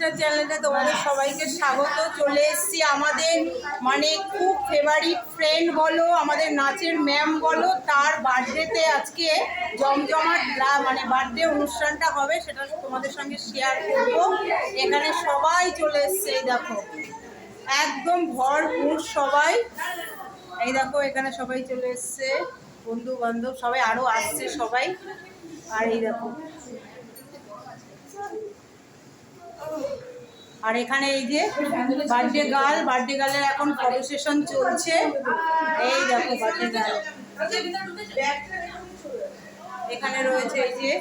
Star চ্যানেলে তোমাদের সবাইকে স্বাগত। চলে এসেছি আমাদের মানে খুব ফেভারিট ফ্রেন্ড বলো, আমাদের নাচের ম্যাম বলো, তার বার্থডেতে আজকে জমজমাট মানে বার্থডে অনুষ্ঠানটা হবে, সেটা তোমাদের সঙ্গে শেয়ার করব। এখানে সবাই চলে এসছে, এই দেখো। একদম ভরপুর সবাই। এই দেখো, এখানে সবাই চলে এসছে। বন্ধু বান্ধব সবাই আরও আসছে সবাই। আর এই দেখো আর এখানে এই যে বার্থডে গার্ল বার্থডে গার্লের এখন ফটো সেশন চলছে। এই দেখো বার্থডে গার্ল এখানে রয়েছে এই যে,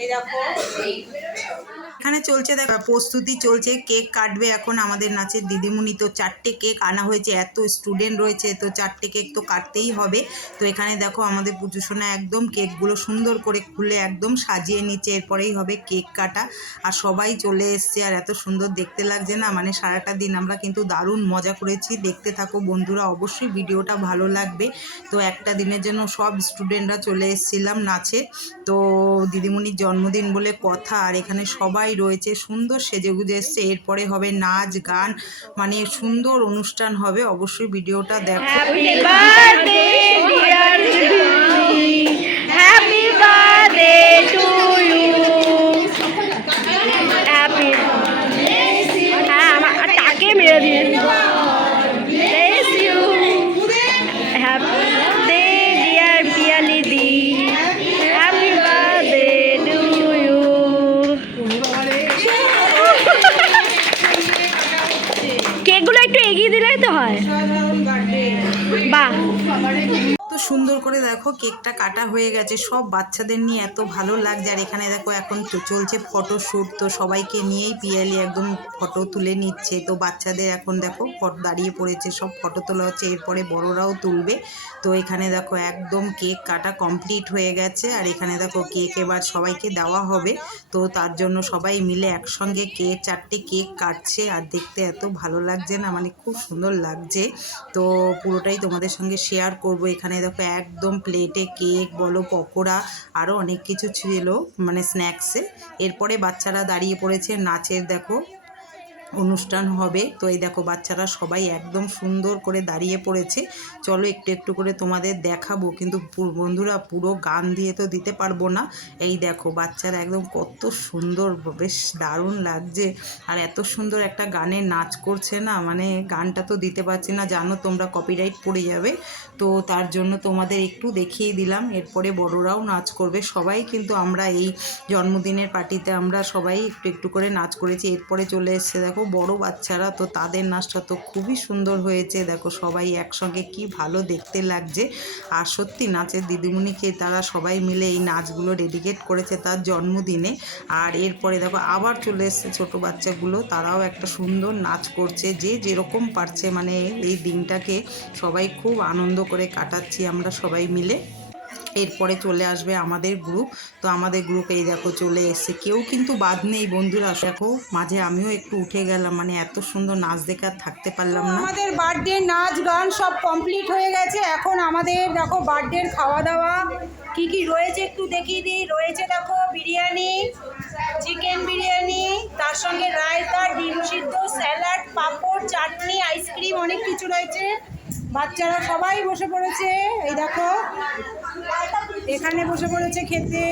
এই দেখো। এখানে চলছে, দেখো, প্রস্তুতি চলছে, কেক কাটবে এখন আমাদের নাচের দিদিমণি। তো চারটে কেক আনা হয়েছে, এত স্টুডেন্ট রয়েছে, তো চারটে কেক তো কাটতেই হবে। তো এখানে দেখো আমাদের পুজো সোনা একদম কেকগুলো সুন্দর করে খুলে একদম সাজিয়ে নিচ্ছে, এরপরেই হবে কেক কাটা। আর সবাই চলে এসছে, আর এত সুন্দর দেখতে লাগছে না মানে সারাটা দিন আমরা কিন্তু দারুণ মজা করেছি। দেখতে থাকো বন্ধুরা, অবশ্যই ভিডিওটা ভালো লাগবে। তো একটা দিনের জন্য সব স্টুডেন্টরা চলে এসেছিলাম নাচে। তো দিদিমণির জন্মদিন বলে কথা, আর এখানে সবাই রয়েছে। সুন্দর সেজেগুজে এসছে। এরপরে হবে নাচ গান। মানে সুন্দর অনুষ্ঠান হবে। অবশ্যই ভিডিওটা দেখো। হ্যাপি birthday, তো হয়। বাহ। তো সুন্দর করে দেখো কেকটা কাটা হয়ে গেছে। সব বাচ্চাদের নিয়ে এত ভালো লাগছে। আর এখানে দেখো এখন তো চলছে ফটো শ্যুট তো সবাইকে নিয়েই পিয়ালি একদম ফটো তুলে নিচ্ছে। তো বাচ্চাদের এখন দেখো ফটো দাঁড়িয়ে পড়েছে। সব ফটো তোলা হচ্ছে। এরপরে বড়রাও তুলবে। তো এখানে দেখো একদম কেক কাটা কমপ্লিট হয়ে গেছে। আর এখানে দেখো কেক এবার সবাইকে দেওয়া হবে। তো তার জন্য সবাই মিলে একসঙ্গে কেক চারটে কেক কাটছে। আর দেখতে এত ভালো লাগছে না। মানে খুব সুন্দর লাগছে। তো পুরোটাই তোমাদের সঙ্গে শেয়ার করব। এখানে দেখো, একদম প্লেটে কেক বলো, পকোড়া আরও অনেক কিছু ছিল মানে স্ন্যাক্সে এরপরে বাচ্চারা দাঁড়িয়ে পড়েছে, নাচের দেখো। অনুষ্ঠান হবে। তো এই দেখো, বাচ্চারা সবাই একদম সুন্দর করে দাঁড়িয়ে পড়েছে। চলো একটু একটু করে তোমাদের দেখাবো। কিন্তু বন্ধুরা, পুরো গান দিয়ে তো দিতে পারব না। এই দেখো, বাচ্চারা একদম কত সুন্দর, বেশ দারুণ লাগছে। আর এত সুন্দর একটা গানে নাচ করছে না মানে গানটা তো দিতে পারছি না। জানো, তোমরা কপিরাইট পড়ে যাবে। তো তার জন্য তোমাদের একটু দেখিয়ে দিলাম। এরপরে বড়রাও নাচ করবে। সবাই কিন্তু আমরা এই জন্মদিনের পার্টিতে আমরা সবাই একটু একটু করে নাচ করেছি। এরপরে চলে এসছে, দেখো বড় বাচ্চারা তো তাদের নাচটা তো খুবই সুন্দর হয়েছে। দেখো সবাই একসঙ্গে কি ভালো দেখতে লাগছে। আর সত্যি নাচের দিদিমণিকে তারা সবাই মিলে এই নাচগুলো ডেডিকেট করেছে তার জন্মদিনে। আর এরপরে দেখো আবার চলে এসছে ছোটো বাচ্চাগুলো, তারাও একটা সুন্দর নাচ করছে। যে যেরকম পারছে মানে এই দিনটাকে সবাই খুব আনন্দ করে কাটাচ্ছি আমরা সবাই মিলে। এরপরে চলে আসবে আমাদের গ্রুপ তো আমাদের গ্রুপ এই দেখো চলে এসছে। কেউ কিন্তু বাদ নেই বন্ধুরা। দেখো, মাঝে আমিও একটু উঠে গেলাম। মানে এত সুন্দর নাচ দেখে থাকতে পারলাম না। আমাদের বার্থডে নাচ, গান সব কমপ্লিট হয়ে গেছে। এখন আমাদের দেখো বার্থডের খাওয়া দাওয়া কি কি রয়েছে একটু দেখিয়ে দিই। রয়েছে দেখো বিরিয়ানি চিকেন বিরিয়ানি, তার সঙ্গে রায়তা, ডিম সিদ্ধ, স্যালাড, পাঁপড়, চাটনি আইসক্রিম অনেক কিছু রয়েছে। বাচ্চারা সবাই বসে পড়েছে। এই দেখো এখানে বসে পড়েছে খেতে